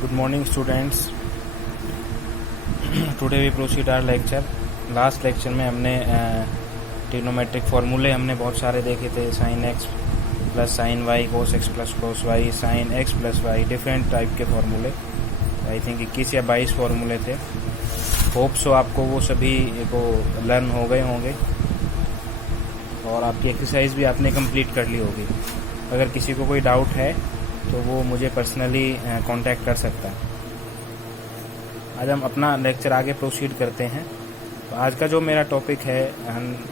Good morning, students. Today we proceed our lecture. Last lecture में हमने trigonometric फार्मूले हमने बहुत सारे देखे थे. Sine x plus sine y, cos x plus cos y, sine x plus y, different type के फार्मूले. आई थिंक 21 या 22 फार्मूले थे. होप सो आपको वो सभी को लर्न हो गए होंगे और आपकी एक्सरसाइज भी आपने कंप्लीट कर ली होगी. अगर किसी को कोई डाउट है तो वो मुझे पर्सनली कांटेक्ट कर सकता है. आज हम अपना लेक्चर आगे प्रोसीड करते हैं. तो आज का जो मेरा टॉपिक है,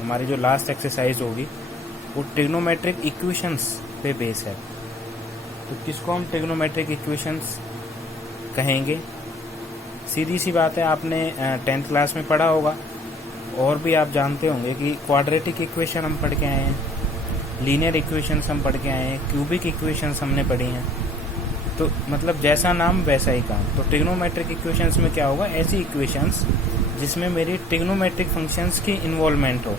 हमारी जो लास्ट एक्सरसाइज होगी वो ट्रिग्नोमेट्रिक इक्वेशंस पे बेस है. तो किसको हम ट्रिग्नोमेट्रिक इक्वेशंस कहेंगे? सीधी सी बात है, आपने 10th क्लास में पढ़ा होगा और भी आप जानते होंगे कि क्वाड्रेटिक इक्वेशन हम पढ़ के आए हैं, लीनियर इक्वेशंस हम पढ़ के आए हैं, क्यूबिक इक्वेशंस हमने पढ़ी हैं. तो मतलब जैसा नाम वैसा ही काम. तो ट्रिग्नोमेट्रिक इक्वेशंस में क्या होगा? ऐसी इक्वेशंस जिसमें मेरी ट्रिग्नोमेट्रिक फंक्शंस की इन्वॉल्वमेंट हो.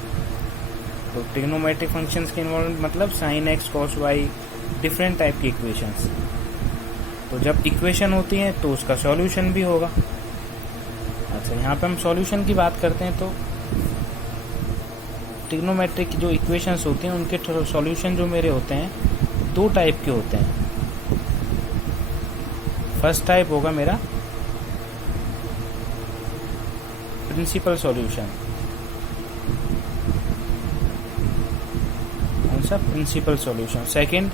तो ट्रिग्नोमेट्रिक फंक्शंस की इन्वॉल्वमेंट मतलब sine x, cos y, different type की इक्वेशंस. तो जब इक्वेशन होती है तो उसका सॉल्यूशन भी होगा. अच्छा, यहाँ पे हम सॉल्यूशन की बात करते हैं तो ट्रिग्नोमेट्रिक जो इक्वेशंस होती हैं उनके सॉल्यूशन जो मेरे होते हैं दो टाइप के होते हैं. फर्स्ट टाइप होगा मेरा प्रिंसिपल सॉल्यूशन. कौन सा? Principal solution. सेकंड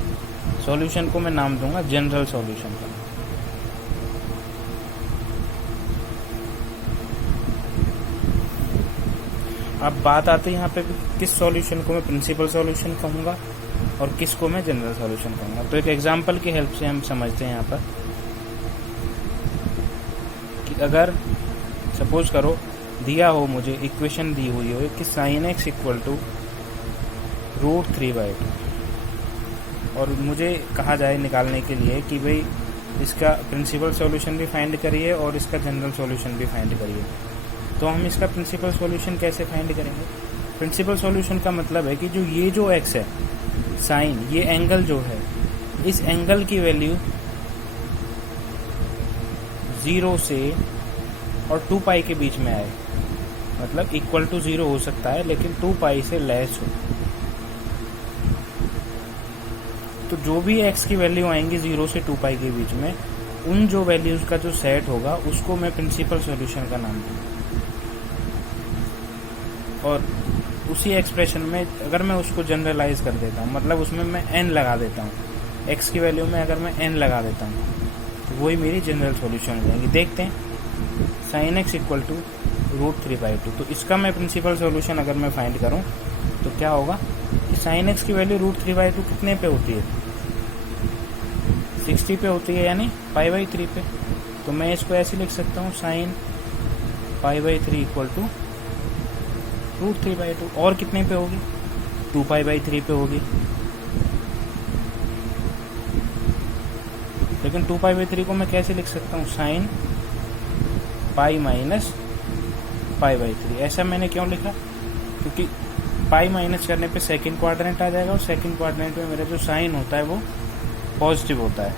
सॉल्यूशन को मैं नाम दूंगा जनरल सॉल्यूशन का. अब बात आती है यहाँ पे किस सॉल्यूशन को मैं प्रिंसिपल सॉल्यूशन कहूँगा और किसको मैं जनरल सॉल्यूशन कहूँगा. तो एक एग्जांपल की हेल्प से हम समझते हैं यहाँ पर कि अगर सपोज करो दिया हो, मुझे इक्वेशन दी हुई हो कि साइन एक्स इक्वल टू √3/2 और मुझे कहा जाए निकालने के लिए कि भाई इसका प्रिंसिपल सॉल्यूशन भी फाइंड करिए और इसका जनरल सॉल्यूशन भी फाइंड करिए. तो हम इसका प्रिंसिपल सॉल्यूशन कैसे फाइंड करेंगे? प्रिंसिपल सॉल्यूशन का मतलब है कि जो एक्स है साइन, ये एंगल जो है, इस एंगल की वैल्यू 0 से और 2 पाई के बीच में आए. मतलब इक्वल टू 0 हो सकता है लेकिन 2 पाई से लेस हो. तो जो भी एक्स की वैल्यू आएंगी 0 से 2 पाई के बीच में, उन जो वैल्यूज का जो सेट होगा उसको मैं प्रिंसिपल सॉल्यूशन का नाम दूंगा. और उसी एक्सप्रेशन में अगर मैं उसको जनरलाइज कर देता हूँ, मतलब उसमें मैं n लगा देता हूँ, x की वैल्यू में अगर मैं n लगा देता हूँ तो वही मेरी जनरल सॉल्यूशन हो जाएगी. देखते हैं साइन एक्स इक्वल टू √3/2. तो इसका मैं प्रिंसिपल सॉल्यूशन अगर मैं फाइंड करूँ तो क्या होगा कि साइन एक्स की वैल्यू √3/2 कितने पे होती है? 60 पे होती है, यानी π/3 पे. तो मैं इसको ऐसे लिख सकता हूँ साइन π/3 इक्वल टू √3/2. और कितने पे होगी? 2π/3 पे होगी. लेकिन 2π/3 को मैं कैसे लिख सकता हूँ? Sine pi minus π/3. ऐसा मैंने क्यों लिखा? क्योंकि पाई माइनस करने पे सेकंड क्वाड्रेंट आ जाएगा और सेकंड क्वाड्रेंट में मेरा जो साइन होता है वो पॉजिटिव होता है.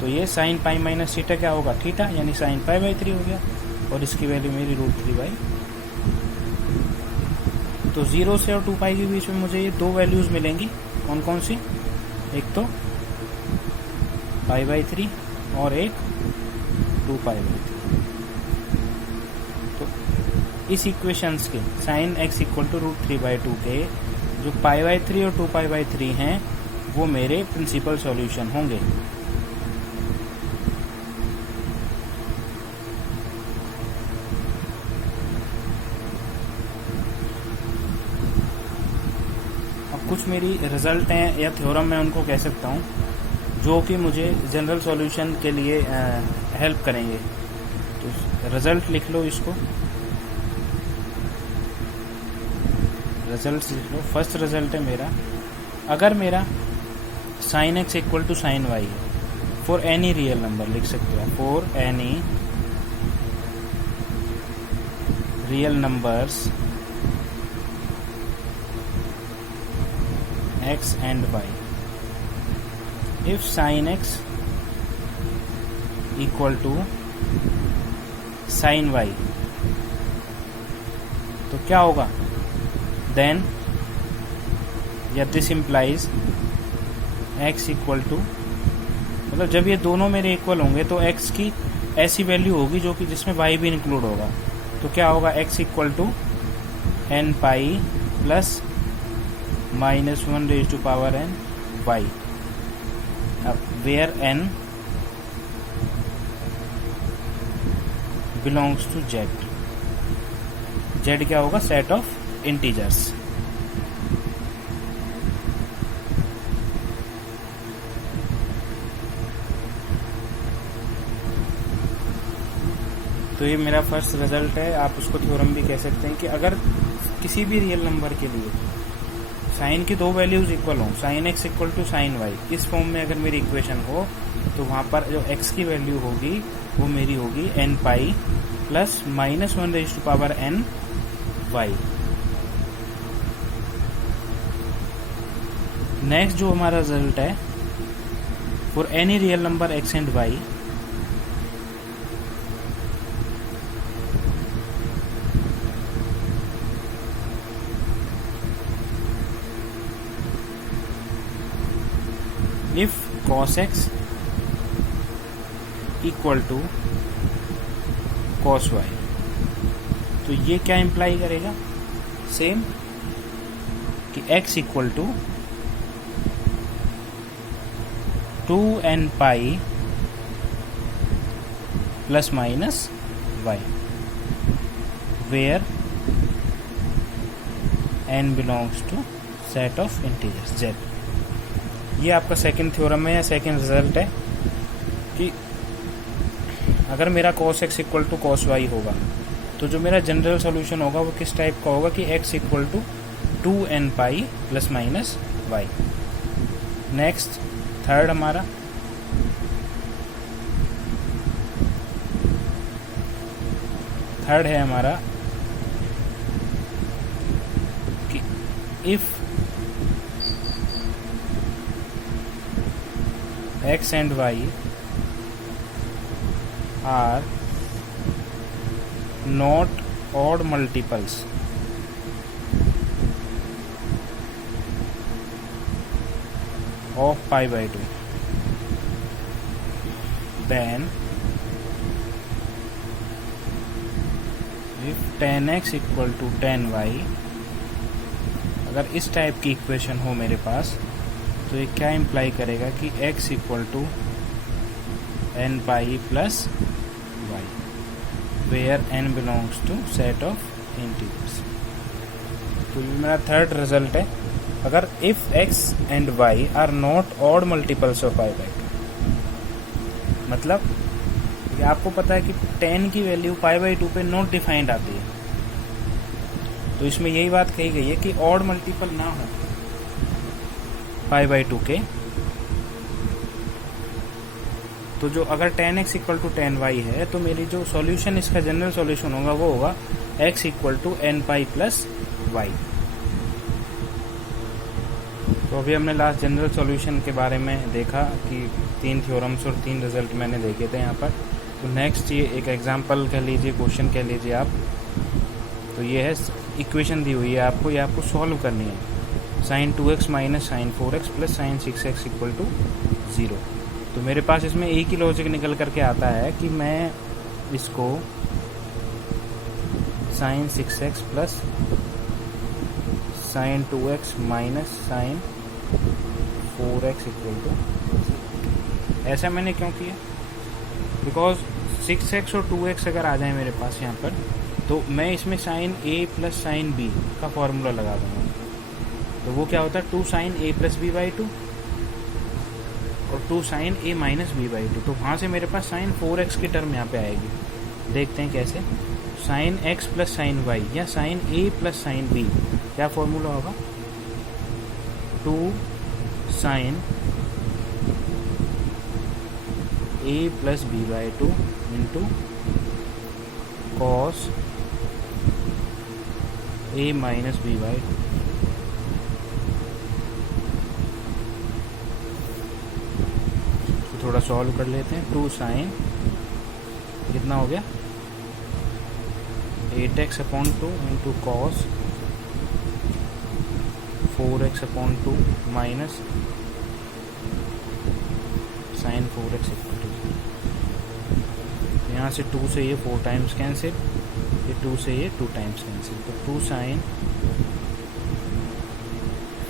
तो ये साइन पाई माइनस थीटा क्या होगा? थीटा, यानी साइन π/3 हो गया. और इसकी वैल्यू मेरी √3/2. तो 0 से और 2 पाई के बीच में मुझे ये दो वैल्यूज मिलेंगी. कौन कौन सी? एक तो π/3 और एक 2π/3. तो इस इक्वेशंस के साइन x इक्वल टू √3/2 के जो π/3 और 2π/3 हैं वो मेरे प्रिंसिपल सॉल्यूशन होंगे. कुछ मेरी रिजल्ट हैं या थ्योरम मैं उनको कह सकता हूँ जो कि मुझे जनरल सॉल्यूशन के लिए हेल्प करेंगे. तो रिजल्ट लिख लो इसको. रिजल्ट लिख लो. फर्स्ट रिजल्ट है मेरा, अगर मेरा sine x equal to sine y है फॉर एनी रियल नंबर, लिख सकते हो for any real numbers x and y, if sin x equal to sine y, तो क्या होगा देन, या this implies x equal to, मतलब जब ये दोनों मेरे इक्वल होंगे तो x की ऐसी वैल्यू होगी जो कि जिसमें y भी इंक्लूड होगा, तो क्या होगा x equal to n pi plus minus 1 raise to power n y, where n belongs to z, z क्या होगा सेट ऑफ इंटीजर्स। तो ये मेरा फर्स्ट रिजल्ट है, आप उसको थ्योरम भी कह सकते हैं कि अगर किसी भी रियल नंबर के लिए साइन की दो वैल्यूज इक्वल हों, sine x equal to sine y, इस फॉर्म में अगर मेरी इक्वेशन हो तो वहाँ पर जो एक्स की वैल्यू होगी वो मेरी होगी n pi plus minus 1 raise to power n y. Next जो हमारा रिजल्ट है, for any real number x and y, if cos x equal to cos y, तो ये क्या इंप्लाई करेगा, सेम कि x equal to 2n pi plus minus y, where n belongs to set of integers z। ये आपका second theorem है या second result है कि अगर मेरा cos x equal to cos y होगा तो जो मेरा जनरल सॉल्यूशन होगा वो किस टाइप का होगा कि x equal to 2n pi plus minus y। Next third हमारा, थर्ड है हमारा कि if x and y are not odd multiples of pi by 2, then if tan x equal to tan y, अगर इस type की equation हो मेरे पास तो ये क्या इम्प्लाई करेगा कि x equal to n pi plus y, where n belongs to set of integers. तो ये मेरा थर्ड रिजल्ट है, अगर if x and y are not odd multiples of pi by 2, मतलब कि आपको पता है कि tan की वैल्यू पाई बाई 2 पे नॉट डिफाइंड आती है, तो इसमें यही बात कही गई है कि ऑड मल्टीपल ना हो पाई बाई 2 के, तो जो अगर tan x equal to tan y है तो मेरी जो सॉल्यूशन, इसका जनरल सॉल्यूशन होगा वो होगा x equal to n pi plus y। तो अभी हमने लास्ट जनरल सॉल्यूशन के बारे में देखा कि 3 थ्योरम्स और 3 रिजल्ट मैंने देखे थे यहाँ पर। तो नेक्स्ट ये एक एग्जांपल कह लीजिए, क्वेश्चन कह लीजिए आप, तो ये है इक्वेशन दी हुई है आपको, ये आपको सॉल्व करनी है, sine 2x minus sine 4x plus sine 6x equal to 0। तो मेरे पास इसमें एक ही लॉजिक निकल करके आता है कि मैं इसको sine 6x plus sine 2x minus sine 4x equal to 0, ऐसा मैंने क्यों किया, बिकॉज 6x और 2x अगर आ जाए मेरे पास यहाँ पर तो मैं इसमें sine a plus sine b का फॉर्मूला लगा दूंगा, तो वो क्या होता है 2 sine a plus b by 2 और 2 sine a minus b by 2, तो वहाँ से मेरे पास साइन 4x की टर्म यहाँ पे आएगी। देखते हैं कैसे, sine x plus sine y या sine a plus sine b, क्या फॉर्मूला होगा 2 sine a plus b by 2 into cos a minus b by 2। थोड़ा सॉल्व कर लेते हैं। 2 साइन कितना हो गया 8x/2 into cos 4x/2 minus sine 4x equal to, यहाँ से 2 से ये 4 टाइम्स कैंसिल, ये 2 से ये 2 टाइम्स कैंसिल, तो 2 sine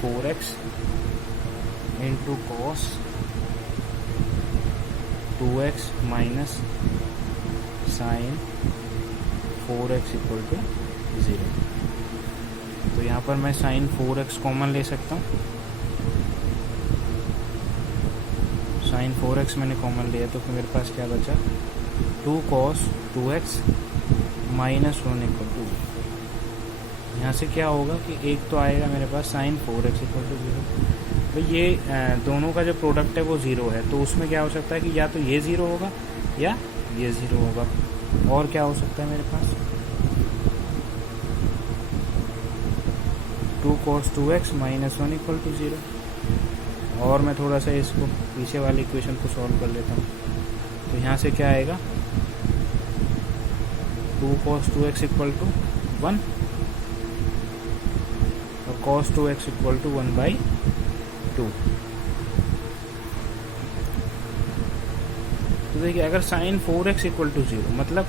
4x into cos 2x minus sine 4x equal to 0। तो यहाँ पर मैं साइन 4x कॉमन ले सकता हूँ। साइन 4x मैंने कॉमन लिया, तो फिर मेरे पास क्या बचा 2 cos 2x minus 1 equal to. यहाँ से क्या होगा कि एक तो आएगा मेरे पास साइन 4x इक्वल टू 0। तो ये दोनों का जो प्रोडक्ट है वो 0 है, तो उसमें क्या हो सकता है कि या तो ये 0 होगा या ये 0 होगा। और क्या हो सकता है मेरे पास 2 cos 2x minus 1 equal to 0। और मैं थोड़ा सा इसको पीछे वाली इक्वेशन को सॉल्व कर लेता हूँ। तो यहाँ से क्या आएगा 2 cos 2x इक्वल टू 1 और cos 2x इक्वल टू 1/2। तो देखिए अगर साइन 4x इक्वल टू 0, मतलब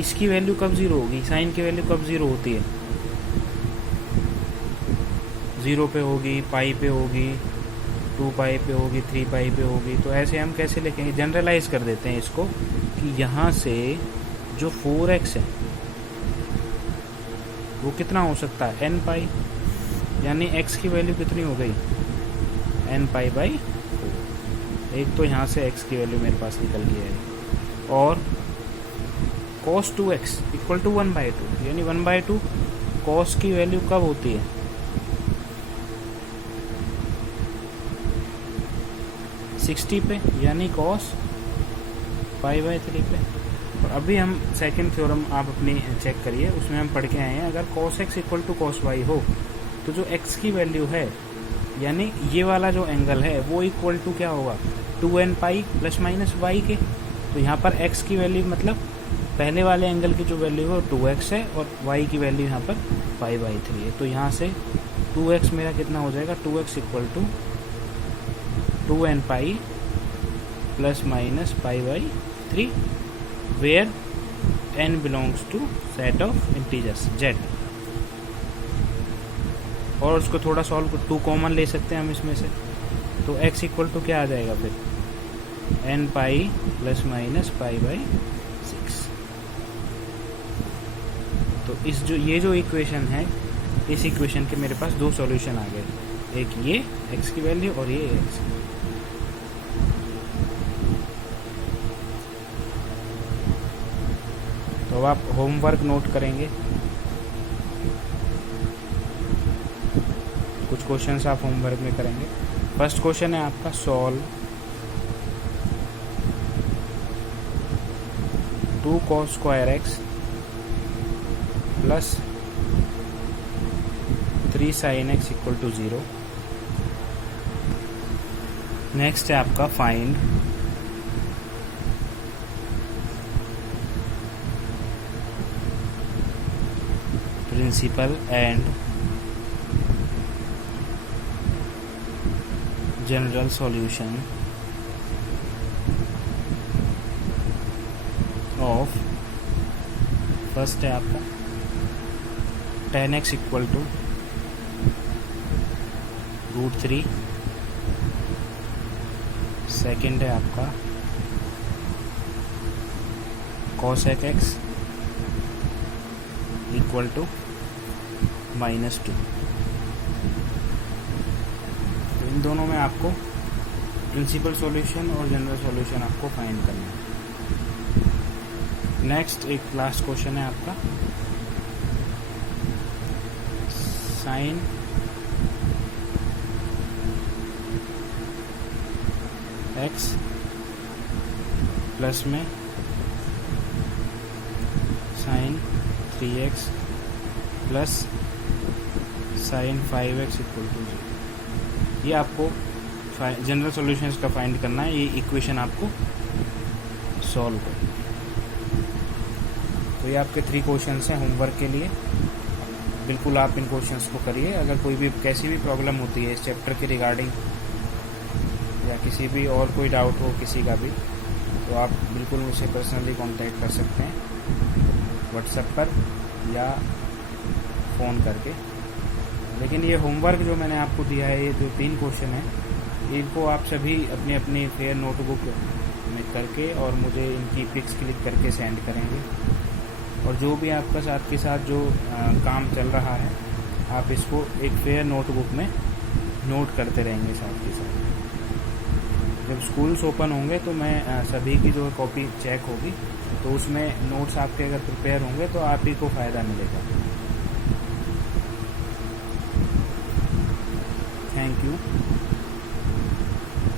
इसकी वैल्यू कब 0 होगी, साइन की वैल्यू कब 0 होती है, 0 पे होगी, पाई पे होगी, 2 पाई पे होगी, 3 पाई पे होगी। तो ऐसे हम कैसे लिखेंगे, जनरलाइज कर देते हैं इसको कि यहाँ से जो 4x है वो कितना हो सकता है n पाई, यानी x की वैल्यू कितनी हो गई n पाई/4। एक तो यहाँ से x की वैल्यू मेरे पास निकल गई है। और cos 2x इक्वल टू 1/2, यानी 1/2 cos की वैल्यू कब होती है 60 पे, यानी cos π/3 पे। और अभी हम सेकंड थ्योरम आप अपनी चेक करिए, उसमें हम पढ़ के आए हैं अगर cos x equal to cos y हो तो जो x की वैल्यू है यानी ये वाला जो एंगल है वो इक्वल टू क्या होगा 2n pi plus minus y के। तो यहाँ पर x की वैल्यू मतलब पहले वाले एंगल की जो वैल्यू है 2x है और y की वैल्यू यहाँ पर π/3 है। तो यहाँ से 2x मेरा कितना हो जाएगा 2x equal to 2n pi plus minus π/3 where n belongs to set of integers z। और उसको थोड़ा सॉल्व 2 कॉमन ले सकते हैं हम इसमें से, तो x इक्वल टू क्या आ जाएगा फिर n पाई प्लस माइनस π/6। तो इस ये जो इक्वेशन है, इस इक्वेशन के मेरे पास 2 सॉल्यूशन आ गए, एक ये x की वैल्यू और ये x की। तो अब आप होमवर्क नोट करेंगे, कुछ क्वेश्चंस आप होमवर्क में करेंगे। फर्स्ट क्वेश्चन है आपका solve 2 cos square x plus 3 sin x equal to 0। Next है आपका find principal and general solution of, first है आपका tan x equal to √3, second है आपका cosec x इक्वल टू -2। इन दोनों में आपको प्रिंसिपल सॉल्यूशन और जनरल सॉल्यूशन आपको फाइंड करना है। नेक्स्ट एक लास्ट क्वेश्चन है आपका साइन x प्लस में sine 3x plus sine 5x equal to 0। ये आपको जनरल सॉल्यूशंस का फाइंड करना है, ये इक्वेशन आपको सॉल्व करना है। तो ये आपके 3 क्वेश्चंस हैं होमवर्क के लिए। बिल्कुल आप इन क्वेश्चंस को करिए। अगर कोई भी कैसी भी प्रॉब्लम होती है इस चैप्टर के रिगार्डिंग या किसी भी और कोई डाउट हो किसी का भी, तो आप बिल्कुल मुझसे पर्सनली कांटेक्ट कर सकते हैं व्हाट्सएप पर या फ़ोन करके। लेकिन ये होमवर्क जो मैंने आपको दिया है, ये जो 3 क्वेश्चन है, इनको आप सभी अपनी अपनी फेयर नोटबुक में करके और मुझे इनकी पिक्स क्लिक करके सेंड करेंगे। और जो भी आपका साथ के साथ जो काम चल रहा है, आप इसको एक फेयर नोटबुक में नोट करते रहेंगे साथ के साथ। जब स्कूल्स ओपन होंगे तो मैं सभी की जो कॉपी चेक होगी, तो उसमें नोट्स आपके अगर प्रिपेयर होंगे तो आप ही को फ़ायदा मिलेगा। Thank you.